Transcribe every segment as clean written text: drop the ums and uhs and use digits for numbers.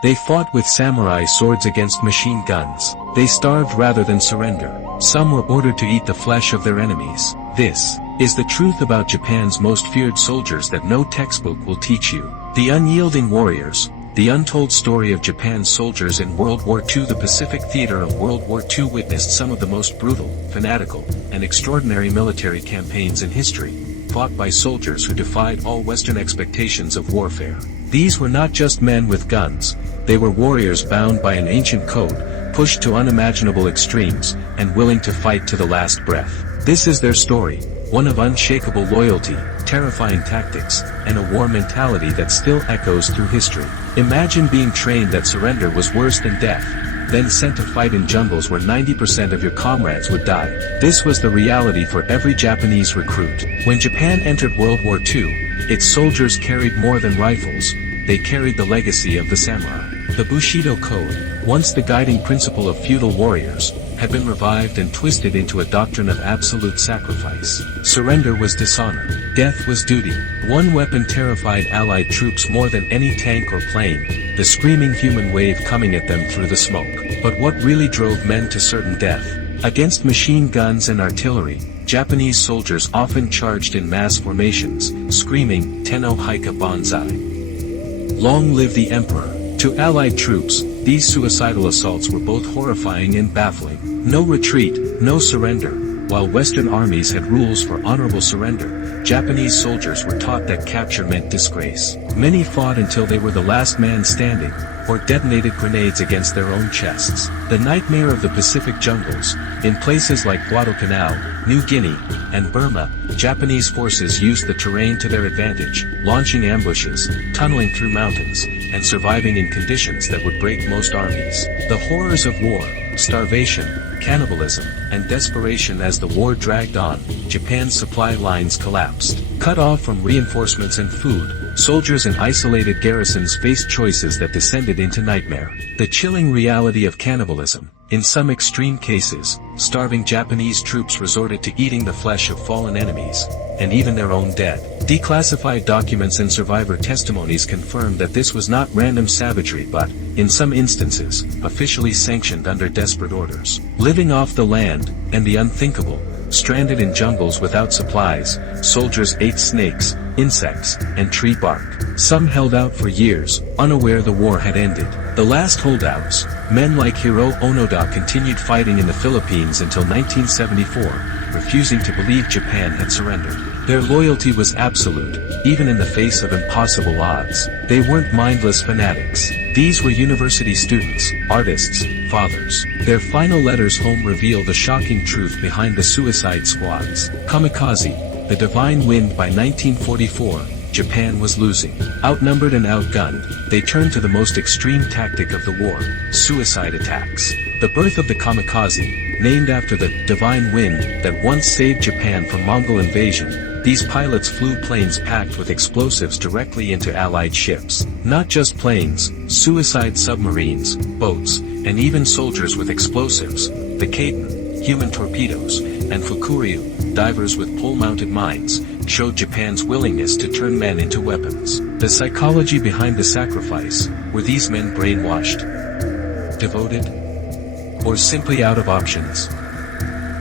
They fought with samurai swords against machine guns. They starved rather than surrender. Some were ordered to eat the flesh of their enemies. This is the truth about Japan's most feared soldiers that no textbook will teach you. The unyielding warriors. The untold story of Japan's soldiers in World War II. The Pacific theater of World War II witnessed some of the most brutal, fanatical, and extraordinary military campaigns in history, fought by soldiers who defied all Western expectations of warfare. These were not just men with guns, they were warriors bound by an ancient code, pushed to unimaginable extremes, and willing to fight to the last breath. This is their story, one of unshakable loyalty, terrifying tactics, and a war mentality that still echoes through history. Imagine being trained that surrender was worse than death, then sent to fight in jungles where 90% of your comrades would die. This was the reality for every Japanese recruit. When Japan entered World War II, its soldiers carried more than rifles, they carried the legacy of the samurai. The Bushido code, once the guiding principle of feudal warriors, had been revived and twisted into a doctrine of absolute sacrifice. Surrender was dishonor. Death was duty. One weapon terrified Allied troops more than any tank or plane, the screaming human wave coming at them through the smoke. But what really drove men to certain death? Against machine guns and artillery, Japanese soldiers often charged in mass formations, screaming, "Tenno Hika Banzai." Long live the Emperor. To Allied troops, these suicidal assaults were both horrifying and baffling. No retreat, no surrender. While Western armies had rules for honorable surrender, Japanese soldiers were taught that capture meant disgrace. Many fought until they were the last man standing, or detonated grenades against their own chests. The nightmare of the Pacific jungles, in places like Guadalcanal, New Guinea, and Burma, Japanese forces used the terrain to their advantage, launching ambushes, tunneling through mountains, and surviving in conditions that would break most armies. The horrors of war, starvation, cannibalism, and desperation. As the war dragged on, Japan's supply lines collapsed. Cut off from reinforcements and food, soldiers in isolated garrisons faced choices that descended into nightmare. The chilling reality of cannibalism. In some extreme cases, starving Japanese troops resorted to eating the flesh of fallen enemies, and even their own dead. Declassified documents and survivor testimonies confirmed that this was not random savagery but, in some instances, officially sanctioned under desperate orders. Living off the land, and the unthinkable, stranded in jungles without supplies, soldiers ate snakes, insects, and tree bark. Some held out for years, unaware the war had ended. The last holdouts, men like Hiro Onoda, continued fighting in the Philippines until 1974, refusing to believe Japan had surrendered. Their loyalty was absolute, even in the face of impossible odds. They weren't mindless fanatics. These were university students, artists, fathers. Their final letters home reveal the shocking truth behind the suicide squads. Kamikaze, the divine wind. By 1944, Japan was losing. Outnumbered and outgunned, they turned to the most extreme tactic of the war, suicide attacks. The birth of the kamikaze, named after the divine wind that once saved Japan from Mongol invasion, these pilots flew planes packed with explosives directly into Allied ships. Not just planes, suicide submarines, boats, and even soldiers with explosives, the Kaiten, human torpedoes, and Fukuryu, divers with pole-mounted mines, showed Japan's willingness to turn men into weapons. The psychology behind the sacrifice. Were these men brainwashed, devoted, or simply out of options?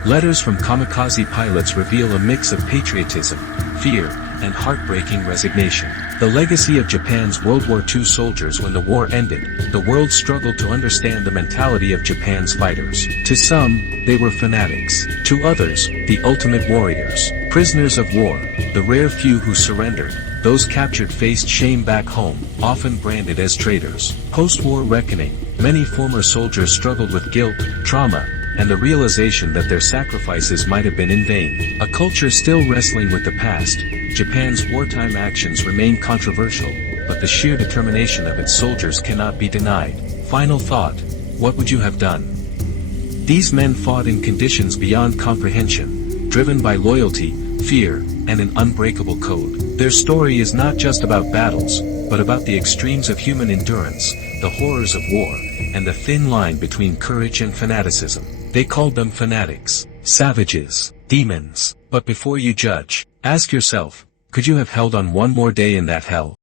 Letters from kamikaze pilots reveal a mix of patriotism, fear, and heartbreaking resignation. The legacy of Japan's World War II soldiers. When the war ended, the world struggled to understand the mentality of Japan's fighters. To some, they were fanatics. To others, the ultimate warriors. Prisoners of war, the rare few who surrendered. Those captured faced shame back home, often branded as traitors. Post-war reckoning. Many former soldiers struggled with guilt, trauma, and the realization that their sacrifices might have been in vain. A culture still wrestling with the past, Japan's wartime actions remain controversial, but the sheer determination of its soldiers cannot be denied. Final thought: what would you have done? These men fought in conditions beyond comprehension, driven by loyalty, fear, and an unbreakable code. Their story is not just about battles, but about the extremes of human endurance, the horrors of war, and the thin line between courage and fanaticism. They called them fanatics, savages, demons. But before you judge, ask yourself, could you have held on one more day in that hell?